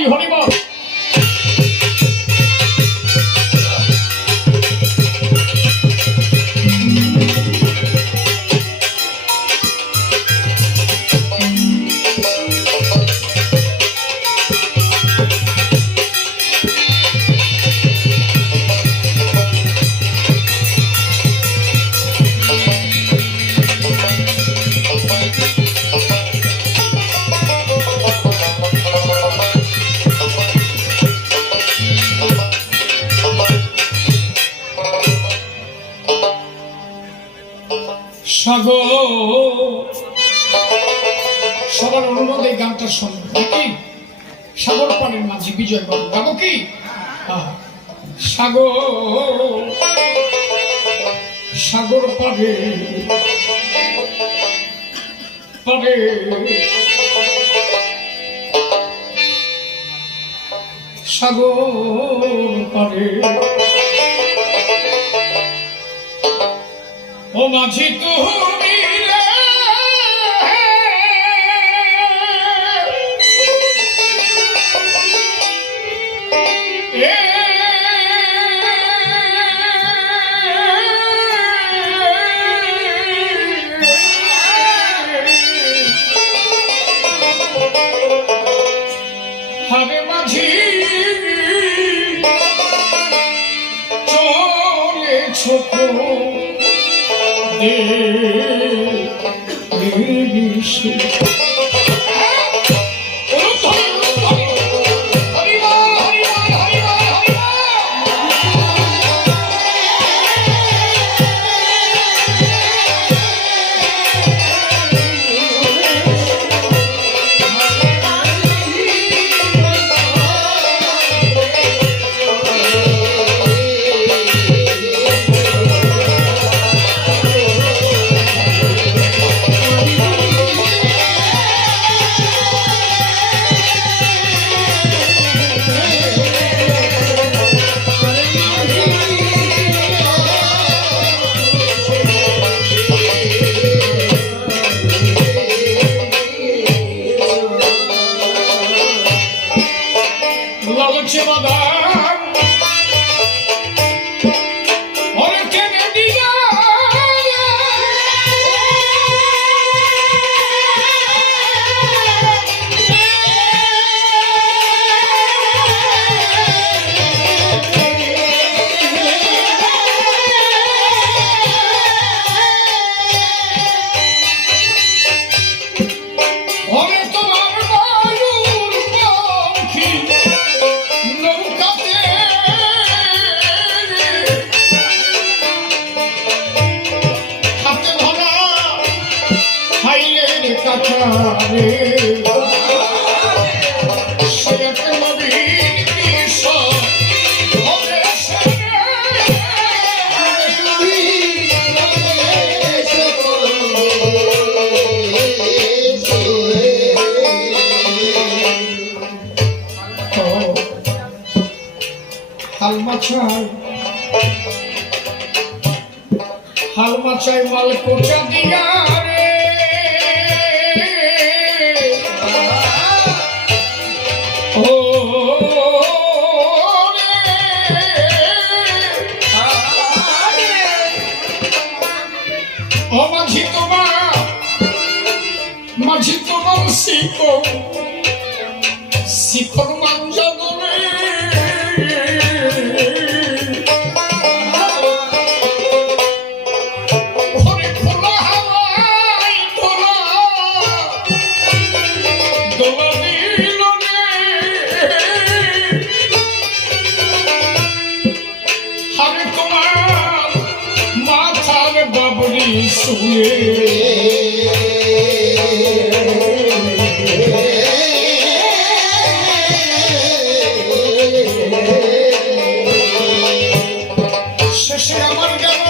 হরি হরি বল। সাগর সবার অনুরোধ এই গানটা শুনবে নাকি? সাগর পানের মাঝি বিজয় বাবু গাবো কি? সাগর সাগর পারে পারে সাগর পারে ও মাঝি তুমি হারে মাঝি চলেছ হাল মাছাই মাল কোচা দিয়া রে ও মাঝি তোমার শিখর মাঞ্জা শেষে আমার গেল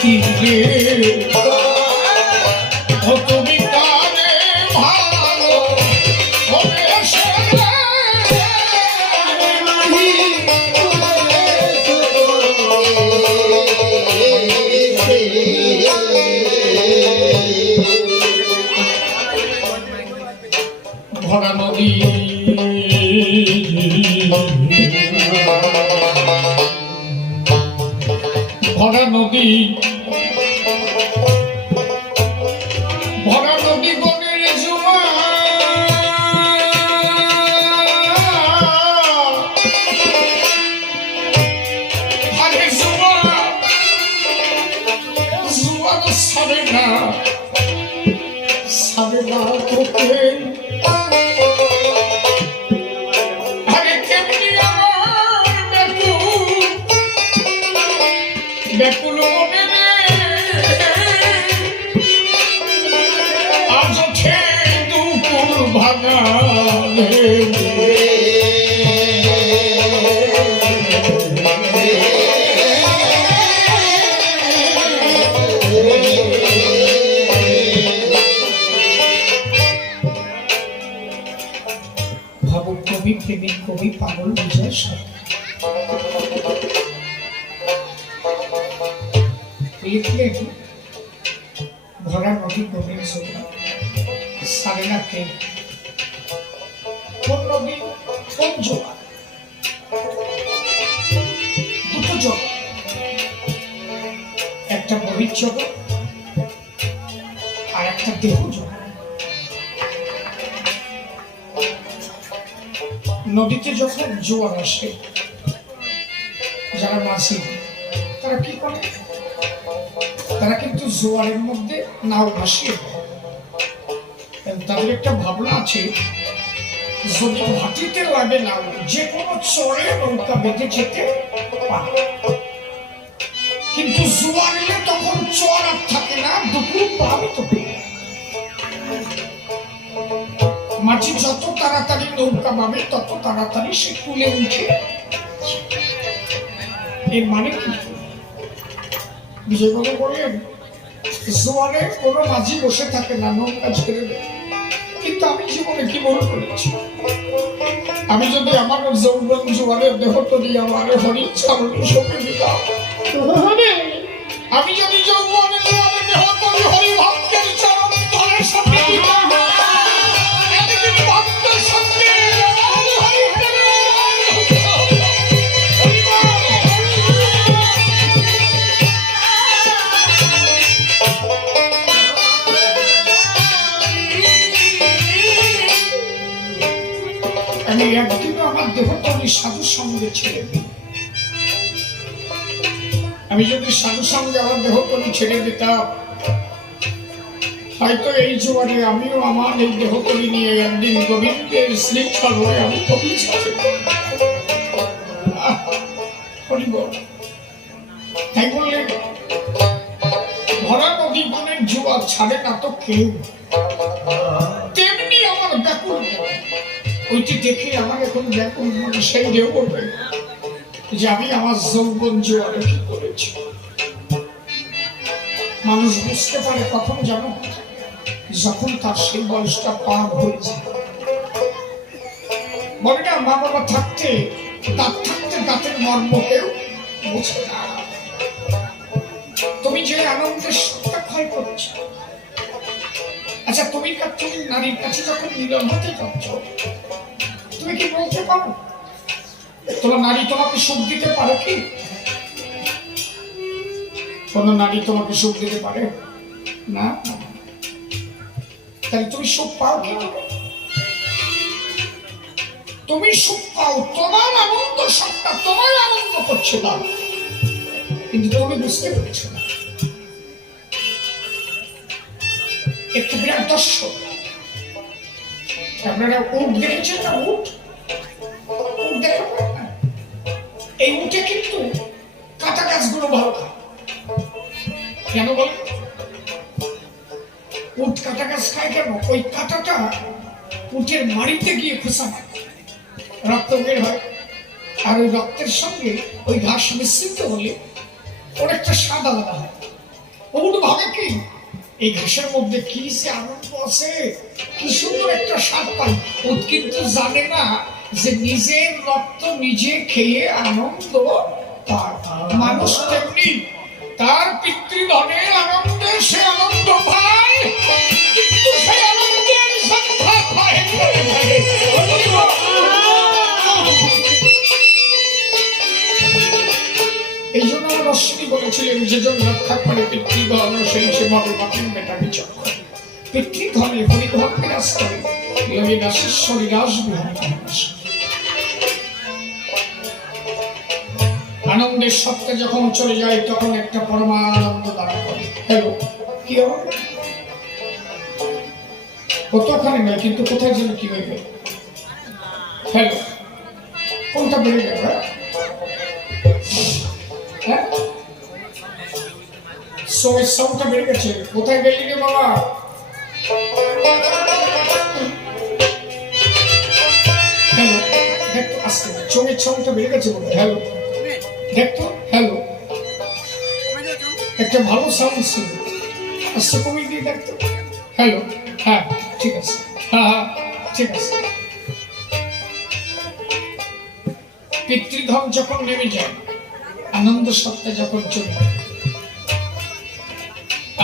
তীরে ও তুমি কানে ভালো ভরা নদী ভরা নদী ভরা নদী গনের জোয়ার আরে জোয়ার জোয়ার সারে না তোকে আরে কেমনি আমার ব্যাকুল মনে রে আজ ওঠে দুপুর ভাঙা ভাবুক কবি প্রেমিক কবি পাগল বিজয় লিখলেন ভরা নদী গভীর সারেনাকে কোন নদী কোন জোয়ার দুটো জগৎ একটা বহির্জগৎ আর একটা দেহ জগৎ নদীতে যখন জোয়ার আসে যারা মাঝি তারা কি করে তারা কিন্তু জোয়ারের মধ্যে নাও ভাসিয়ে তাদের একটা ভাবনা আছে যদি ভাটিতে লাগে নাও যে কোনো চরে নৌকা বেঁধে যেতে পারে কিন্তু জোয়ার এলে তখন চর আর থাকে না দুপুর প্লাবিত হয়ে মাঝি যত তাড়াতাড়ি নৌকা পাবে তত তাড়াতাড়ি সে তুলে উঠে এর মানে কি বিজয়বাবু বললেন জোয়ারে কোনো মাঝি বসে থাকে না নৌকা ছেড়ে দেয় কিন্তু আমি জীবনে কি মনে করেছি আমি যদি আমার যৌবন জোয়ারের দেহ তৈরি আমার হরিণ ছাগলের সঙ্গে দিতাম আমি যদি যৌবনের জোয়ারের দেহ তৈরি হরি ভক্তের চরণ ধরে সঙ্গে দিতাম আমি একদিনও আমার দেহতলি সাধু সঙ্গে ছেড়ে দিই আমি যদি সাধু সঙ্গে আমার দেহতলি ছেড়ে দিতাম হয়তো এই জোয়ারে আমিও আমার এই দেহতলি নিয়ে একদিন গোবিন্দের শৃঙ্খল হয়ে আমি কবি তাই বললেন ভরা নদী বনের জোয়ার ছাড়ে না তো কেউ তেমনি আমার ব্যাকুল ওইটি দেখে আমার এখন ব্যাকুল মনে সেই ঢেউ করবে যে আমি আমার যৌবন জোয়ারে কি করেছি মানুষ বুঝতে পারে কখন জানো যখন তার সেই বয়সটা পার হয়ে যায় বলে না মা বাবা থাকতে দাঁতের মর্ম কেউ বুঝে না তুমি যে আনন্দের সবটা ক্ষয় করছো আচ্ছা তুমি নারীর কাছে যখন মিলন হতে যাচ্ছ তুমি কি বলতে পারো তোমার নারী তোমাকে সুখ দিতে পারে কি কোন নারী তোমাকে সুখ দিতে পারে না তাহলে তুমি সুখ পাও কি তুমি সুখ পাও তোমার আনন্দ সবটা তোমার আনন্দ করছে না কিন্তু তুমি বুঝতে পেরেছো না একটু বিরাট দর্শক আপনারা উট দেখেছেন না উট দেখা না এই উটে কিন্তু কাটা গাছগুলো ভালো খায় কেন বল উট কাটা গাছ খায় কেন ওই কাটাটা উটের মাড়িতে গিয়ে খোসা মারে রক্ত বের হয় আর ওই রক্তের সঙ্গে ওই ঘাস মিশ্রিত হলে অনেকটা স্বাদ আলাদা হয় ওগুলো ভাবে কি এই ঘাসের মধ্যে কি যে আনন্দ আছে, কি সুন্দর একটা স্বাদ পাই। ও কিন্তু জানে না যে নিজের রক্ত নিজে খেয়ে আনন্দ পায়। মানুষ তেমনি তার পিতৃধনের আনন্দে সে আনন্দ পায়, কিন্তু সেই আনন্দের সংখ্যা পায়। এই জন্য রশ্মি বলেছিলেন, যে জন রক্ষা করে পিতৃধন সেই সেভাবে বাতিল বেটাকে চক্র। পিতৃধনে হরিধন বিরাজ করে, ললিদাসেশ্বরী রাসবিহারী। আনন্দের সত্তা যখন চলে যায় তখন একটা পরমানন্দ দান করে। হ্যালো, কি হবে? কতখানি নয়, কিন্তু কোথায় যেন কি হইবে। হ্যালো, কোনটা বেড়ে যাবে? হ্যাঁ, সাউন্ডটা বেড়ে গেছে। কোথায় গেলি রে বাবা? হ্যালো, দেখতো আসতে চোখের সাউন্ডটা বেড়ে গেছে বলে। হ্যালো, দেখতো। হ্যালো, একটা ভালো সাউন্ড ছিল, আসতে কমিয়ে দিয়ে দেখতো। হ্যালো, হ্যাঁ ঠিক আছে, হ্যাঁ হ্যাঁ ঠিক আছে। পিতৃধন যখন নেমে যায়, আনন্দ সত্তা যখন চলে,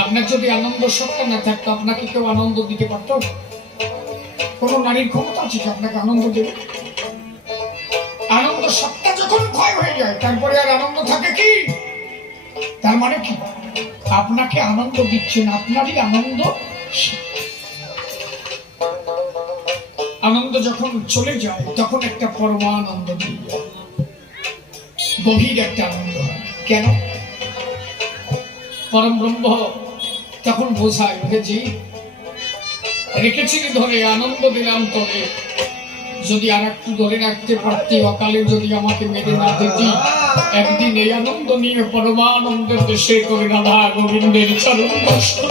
আপনার যদি আনন্দ সত্তা না থাকতো আপনাকে কেউ আনন্দ দিতে পারত? কোন নারীর ক্ষমতা আছে যে আপনাকে আনন্দ দেবে? আনন্দ সত্তা যখন ক্ষয় হয়ে যায় তারপরে আর আনন্দ থাকে কি? তার মানে কি? আপনাকে আনন্দ দিচ্ছেন আপনারই আনন্দ। আনন্দ যখন চলে যায় তখন একটা পরমানন্দ দিয়ে যায়, গভীর একটা আনন্দ হয়। কেন? পরম ব্রহ্ম তখন বোঝায় ওকে, যে রেখেছিলি ধরে আনন্দ দিলাম তোরে, যদি আর একটু ধরে রাখতে পারতি, অকালে যদি আমাকে মেরে না দিতি, একদিন এই আনন্দ নিয়ে পরমানন্দের দেশে করে রাধা গোবিন্দের চরণ দর্শন।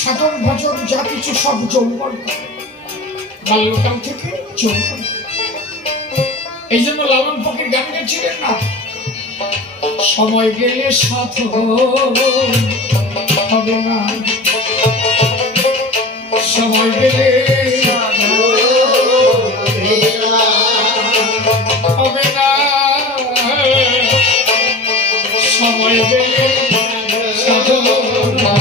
সাধন ভজন যা কিছু সব যৌবন, বাল্যকাল থেকে যৌবন। এই জন্য লালন ফকির গান গেছিলেন না, সময় গেলে সাথ হবে না, সময় গেলে হবে না, সময় গেলে সাথ হবে না।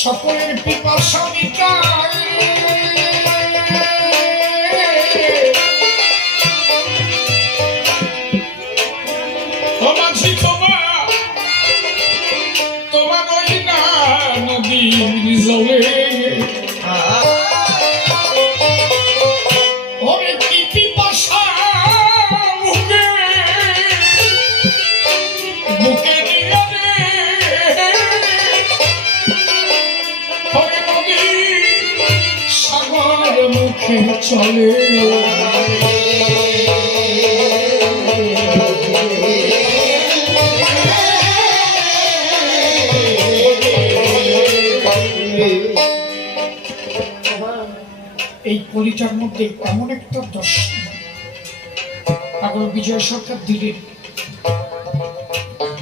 সকলের পিপাসা মিটায় মাঝি তোমার ওই না নদীর জলে ওরে কি পিপাসা বুকে নিয়ে রে ওরে নদী সাগর মুখে চলে এই পরিটার মধ্যে এমন একটা দর্শন পাগল বিজয় সরকার দিলেন,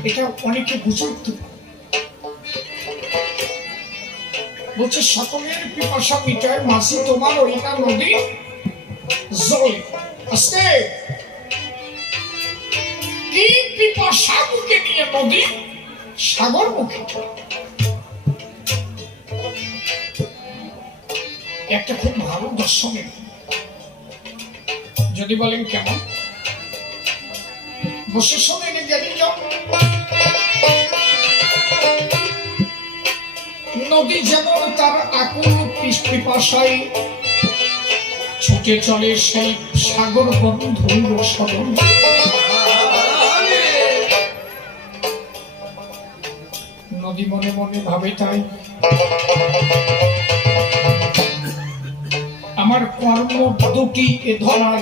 এটা অনেকে বুঝে উঠতে পারে। বলছে সকলের পিপাসা মিটায় মাঝি তোমার ওই না নদী জল। আজকে কি পিপাসা বুকে নিয়ে নদী সাগর মুখে। একটা খুব ভালো দর্শনের, যদি বলেন কেমন, বসে শোনেন নদী যেমন তার আকুল পিপাসায় ছুটে চলে সেই সাগর বন্ধুর স্মরণ। নদী মনে মনে ভাবে তাই আমার কর্ম দুটি এ ধরার,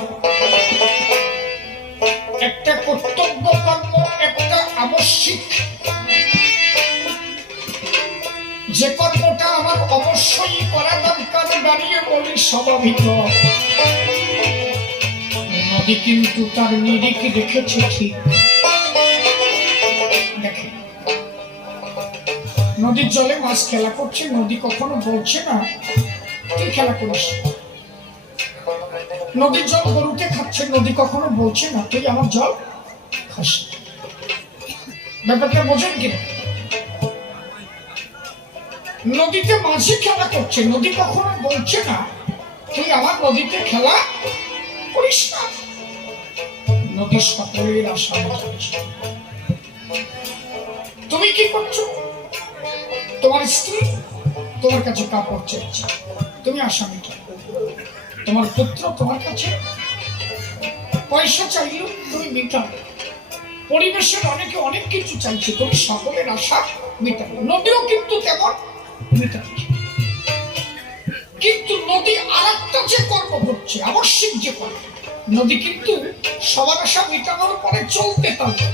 একটা কর্তব্য কর্ম, একটা আবশ্যিক। যে কর্মটা আমার অবশ্যই করা দরকার দাঁড়িয়ে বলি স্বাভাবিক, নদী কিন্তু তার নিরিখ রেখেছে ঠিক। দেখে নদীর জলে মাছ খেলা করছে, নদী কখনো বলছে না তুই খেলা করিস। নদীর জল গরুকে খাচ্ছে, নদী কখনো বলছে না তুই আমার জল খাস। ব্যাপারটা বোঝেন কিনা? নদীতে মাঝি খেলা করছে, নদী কখনো বলছে না তুই আমার নদীতে খেলা করিস না। নদী সকলের আশা মেটাচ্ছে। তুমি কি করছো? তোমার স্ত্রী তোমার কাছে কাপড় চাইছে, তুমি আশা মেটাও। তোমার পুত্র তোমার কাছে পয়সা চাইল, তুমি মেটাও। পরিবেশের অনেকে অনেক কিছু চাইছে, তুমি সকলের আশা মেটাও। নদীও কিন্তু তেমন মেটাচ্ছে। কিন্তু নদী আরেকটা যে কর্ম করছে, আবশ্যিক যে কর্ম, নদী কিন্তু সবার আশা মেটানোর পরে চলতে পারছে।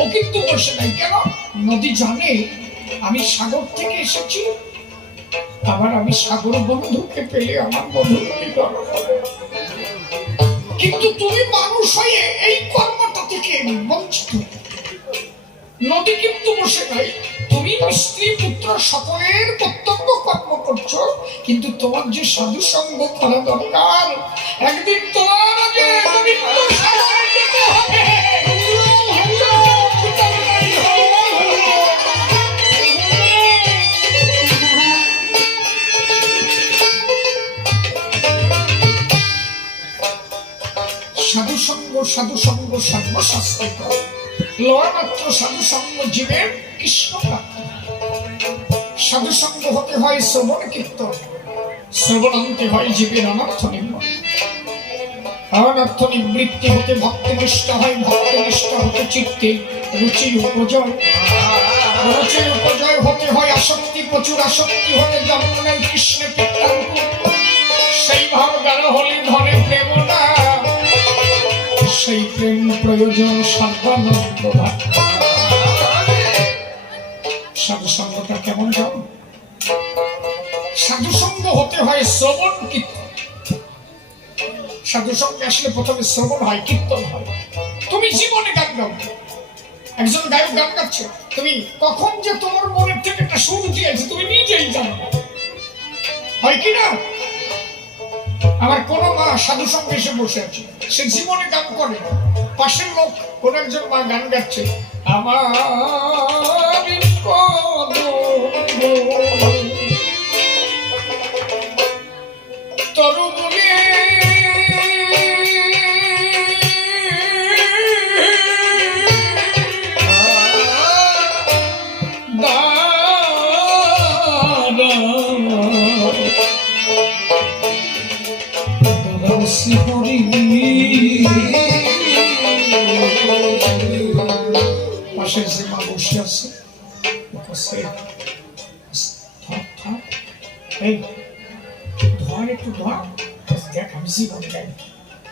ও কিন্তু বসে নাই। কেন? নদী জানে আমি সাগর থেকে এসেছি, আবার আমি সাগর বন্ধুকে পেলে আমার বন্ধু। কিন্তু তুমি মানুষ হয়ে এই কর্মটা থেকে বঞ্চিত। নদী কিন্তু বসে নাই, তুমি স্ত্রী পুত্র সকলের কর্তব্য কর্ম করছো, কিন্তু তোমার যে সাধু সঙ্গ করা দরকার, একদিন তোমার সাধু সঙ্গ সর্বশাস্ত্র লয় মাত্র সাধু সঙ্গ জীবের কৃষ্ণ প্রাপ্তি। সাধু সঙ্গ হতে হয় শ্রবণ কীর্তন, শ্রবণান্তে হয় জীবের অনর্থ নির্মূল। অনর্থ নিবৃত্তি হতে ভক্তনিষ্ঠ হয়, ভক্তনিষ্ঠ হতে চিত্তে রুচি উপজয়, রুচির উপজয় হতে হয় আসক্তি, প্রচুর আসক্তি হতে জন্ম নেয় কৃষ্ণে পিত্তাঙ্কুর। সেই ভাব গাঢ় হলে ধরে প্রেমটা, সেই প্রেম প্রয়োজন সর্বানন্দ। সাধু সঙ্গটা কেমন যাও? সাধু সঙ্গ হতে হয় শ্রবণ কীর্তন। সাধু সঙ্গে আসলে প্রথমে শ্রবণ হয়, কীর্তন হয়। তুমি জীবনে গান গাও, একজন গায়ক গান গাচ্ছে, তুমি কখন যে তোমার মনের থেকে একটা সুর দিয়েছে তুমি নিজেই জানো, হয় কি না? আমার কোন মা সাধু সঙ্গে এসে বসে আছে, সে জীবনে গান করে, পাশের লোক কোন একজন মা গান গাচ্ছে, আমার তরু বলে পাশে যে মা বসে আছে, ধর একটু ধর, দেখ আমি জীবনে যাই,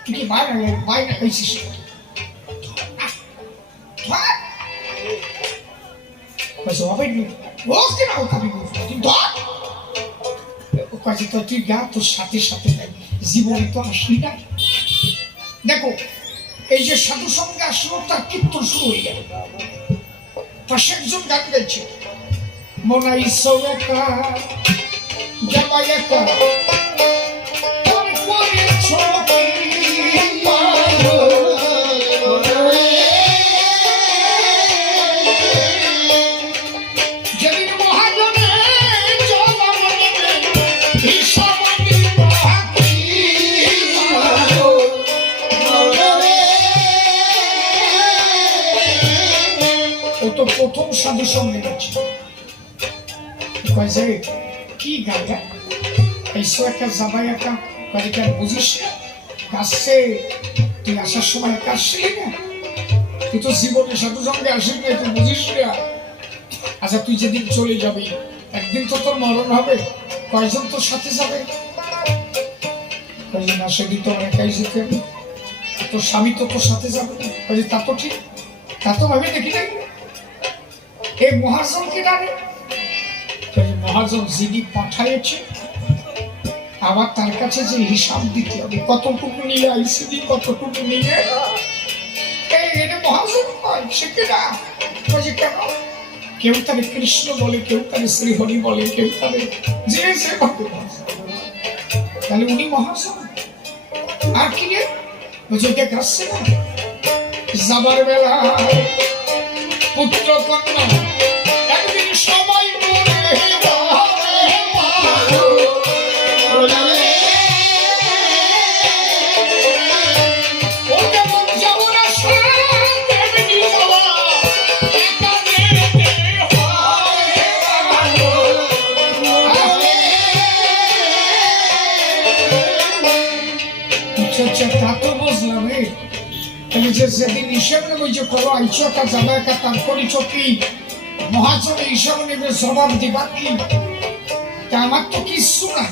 তুই কি বাইরে হয়েছিস? তুই গা, তোর সাথে সাথে জীবনে তো আসলি না। দেখো এই যে সাধু সঙ্গে আসলো, তার কীর্তন শুরু হয়ে গেল। পাশে একজন গান গাইছে, মনাই সৌকা জামাই একা প্রথম সাধু সঙ্গে গেছে, কি গান এইসব একটা জামাই একা কেন বুঝিস কাশছে? তুই আসার সময় একা আসছিলি না, তুই তো জীবনে সাধু সঙ্গে আসিস না, তুই বুঝিস না। আচ্ছা তুই যেদিন চলে যাবি একদিন তো তোর মরণ হবে, কয়জন তোর সাথে যাবে? না সেদিন তো একাই যেতে হবে, তোর স্বামী তো তোর সাথে যাবে না। তা তো ঠিক, তা তো ভাবে দেখি না। এই মহাজন কি জানে? মহাজন যিনি পাঠাইছে আবার তার কাছে যে হিসাব দিতে হবে, কতটুকু নিয়ে আইসিডি, কতটুকু নিয়ে মহাজন হয় সে কেনা। কেন? কেউ তারে কৃষ্ণ বলে, কেউ তারে শ্রীহরি বলে, কেউ তারে যে সে ভাবে। তাহলে উনি মহাজন। আর কি রে দেখ আসছে না, যাবার বেলা পুত্র কন্যা একদিন সবাই তা তো বুঝলাম। যেদিন হিসেব নেবে যে করো আইছো তা যাবে একা, তার পরিচয় কি? মহাজনে হিসাব নেবে, জবাব দিবা কি? আমার তো কিচ্ছু না,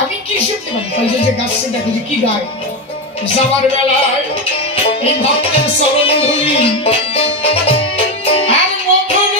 আমি কি হিসেব দেবেন? যে গাছছে দেখে যে কি গায়, যাবার বেলায় এই ভক্তের চরণ ধুলি আর মধুর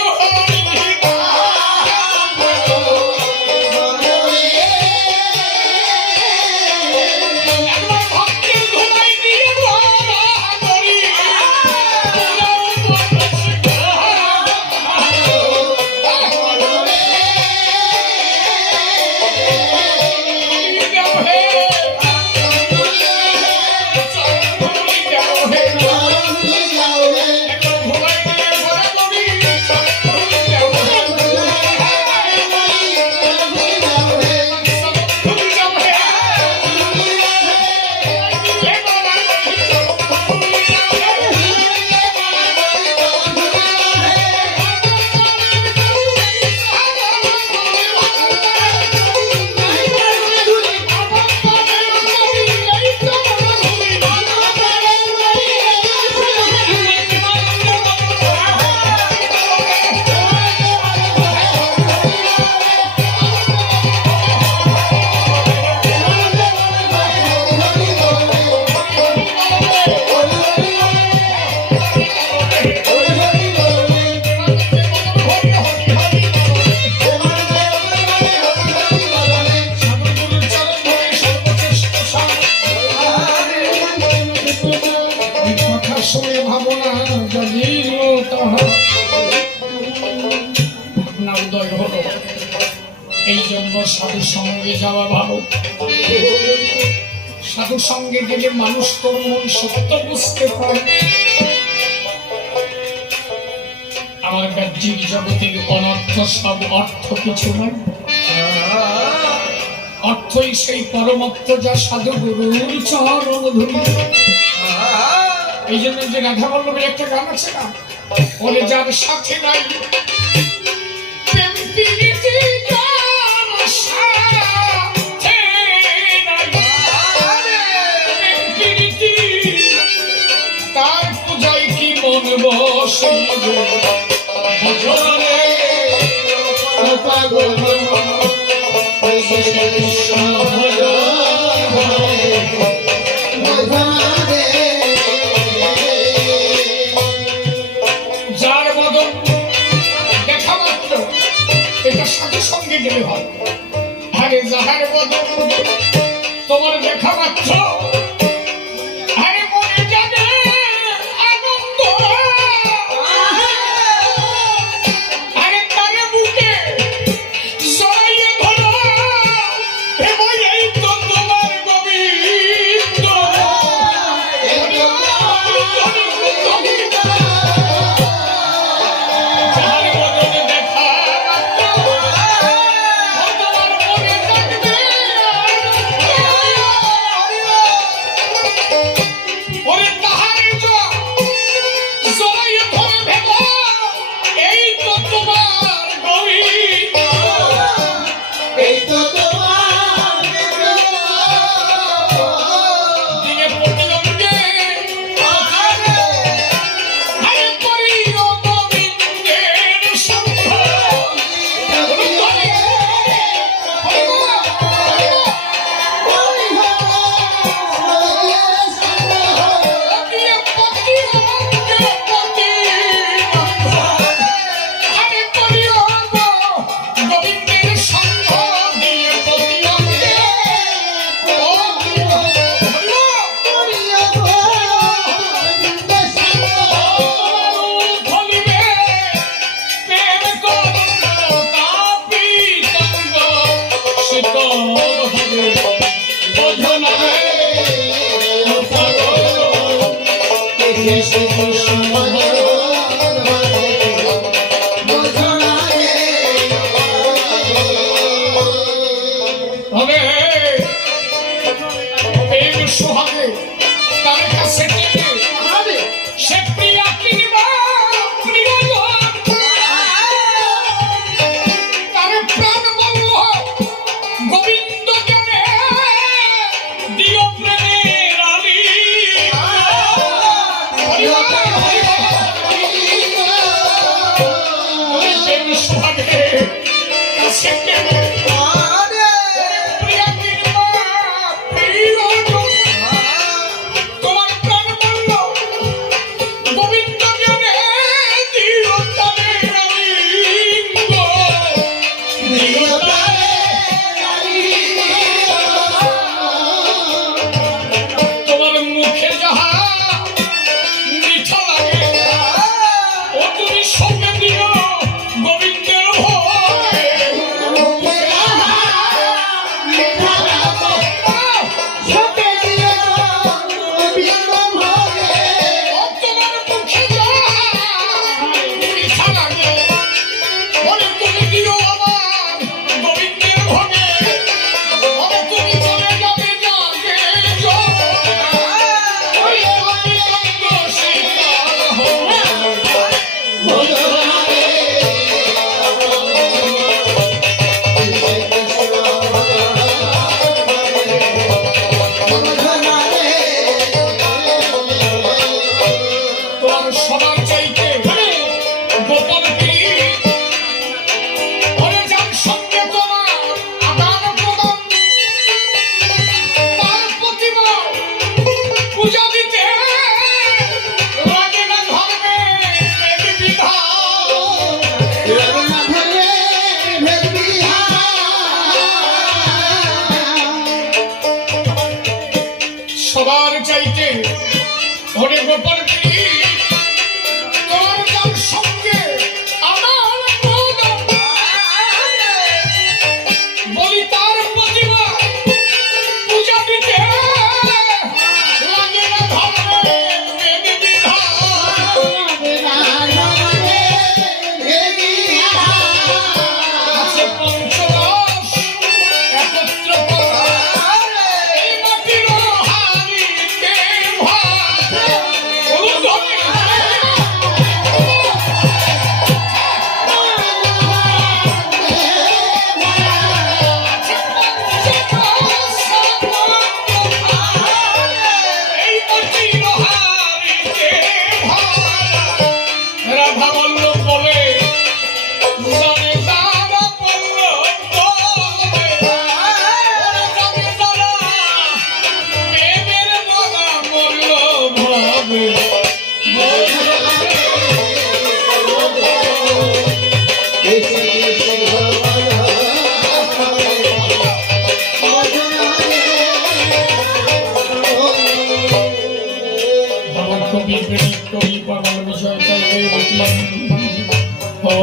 সাধু সঙ্গে যাওয়া ভালো। সাধু সঙ্গে গেলে মানুষ তোর মন সত্য বুঝতে পারে। আমার বাহ্যিক জগতের অনর্থ সব অর্থ কিছু নয়, অর্থই সেই পরমাত্ম যা সাধু গুরুর চরণ ধুলি। এই জন্য যে রাধা বল্লভের একটা গান আছে না, ওরে যার সাথে নাই প্রেম প্রীতি যার সাথে নাই, প্রেম প্রীতি তার পূজায় কি মন বসে ভজনে পাগল যার বদন দেখা মাত্র এটা সাধু সঙ্গে গেলে হয়। আরে যাহার বদন তোমার দেখা মাত্র আরে মনে যাবে আনন্দ, আরে তার বুকে জড়াইয়ে ধরো এবং এই তো তোমার গোবিন্দ। যাহার বদনে দেখা মাত্র তোমার মনে জাগবে ওরে তাহার জড়াইয়ে ধরে ভেব এই তো তোমার গোবিন্দ, এই তো তোমার দিনে প্রতিরঙ্গে আরে করিও গোবিন্দের সঙ্গ। সোহাগে তার কাছে সে প্রিয়া কিনবা প্রিয়জন, তার প্রাণ বল্লভ গোবিন্দ জ্ঞানে দিও প্রেমের আলি। সোহাগে কাছে সবার চাইতে ওরে গোপন তোমার যার সঙ্গে আমার বলি তার প্রতিমা পূজা দিতে কবি প্রেমিক কবি পাগল বিষয় তাই হয়ে উঠলেন ও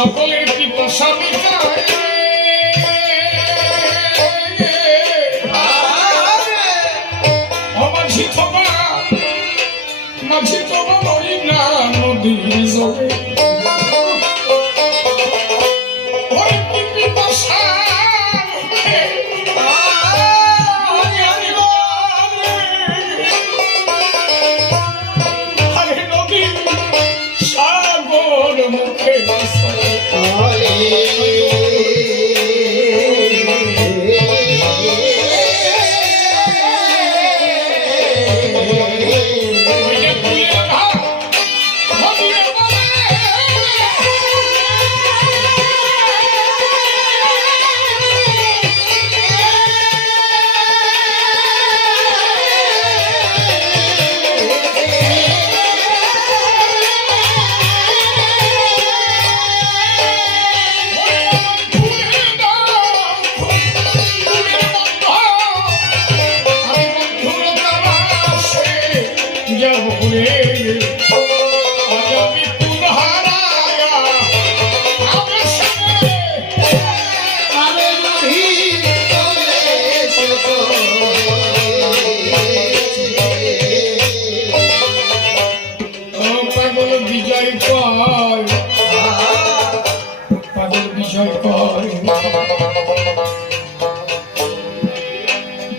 সকলের পিপাসা মিটায় মাঝি তোমা মরি না নদীর জলে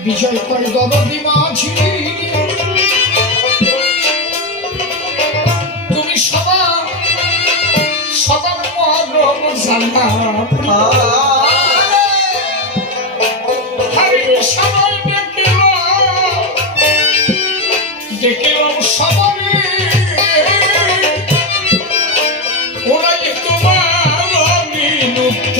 বিজয় করে দরদি মাঝি তুমি সবার মরম জানা সবাই দেখলাম সবাই ওরাই তোমার মিনুত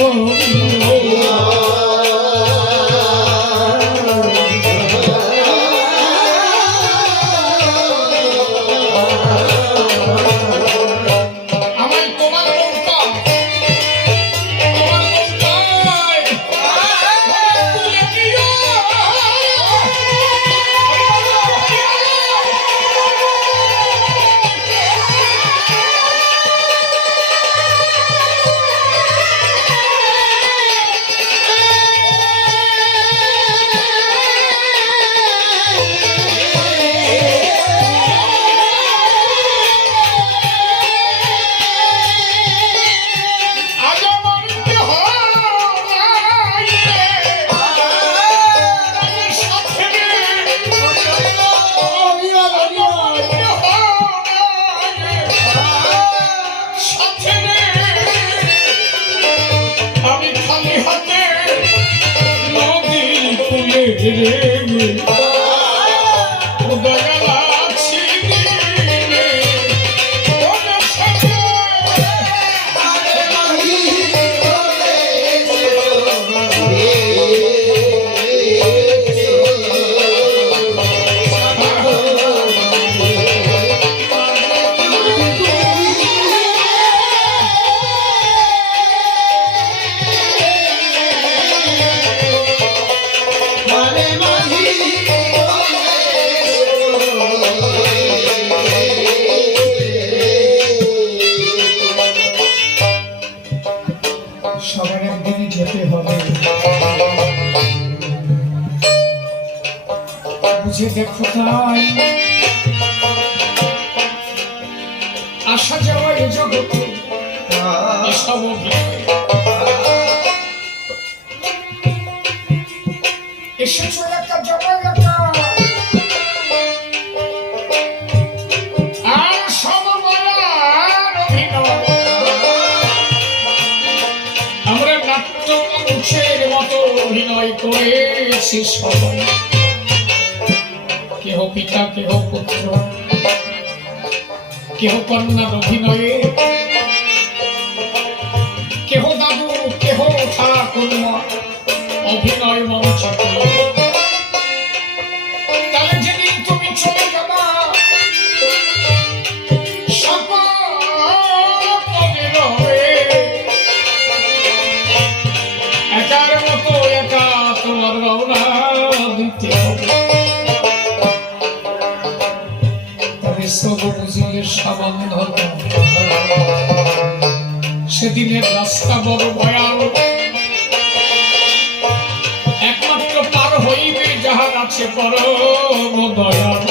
সবার একদিনই যেতে হবে বুঝে দেখো তাই আসা যাওয়া এ জগতে এসব এসেছো একটা জগৎ আর সব আমরা নাট্য মঞ্চের মতো অভিনয় করেছি সবাই কেহ পিতা কেহ পুত্র কেহ কন্যার অভিনয়ে কেহ দাদু কেহ ঠাকুরমা অভিনয় মঞ্চ তাহলে যেদিন তুমি চলে যাবা সকল একার শ্রম বুঝিলে সাবন্ধন। সেদিনের রাস্তা বড় ভয়াল, একমাত্র পার হইবে যাহার আছে পরম দয়াল।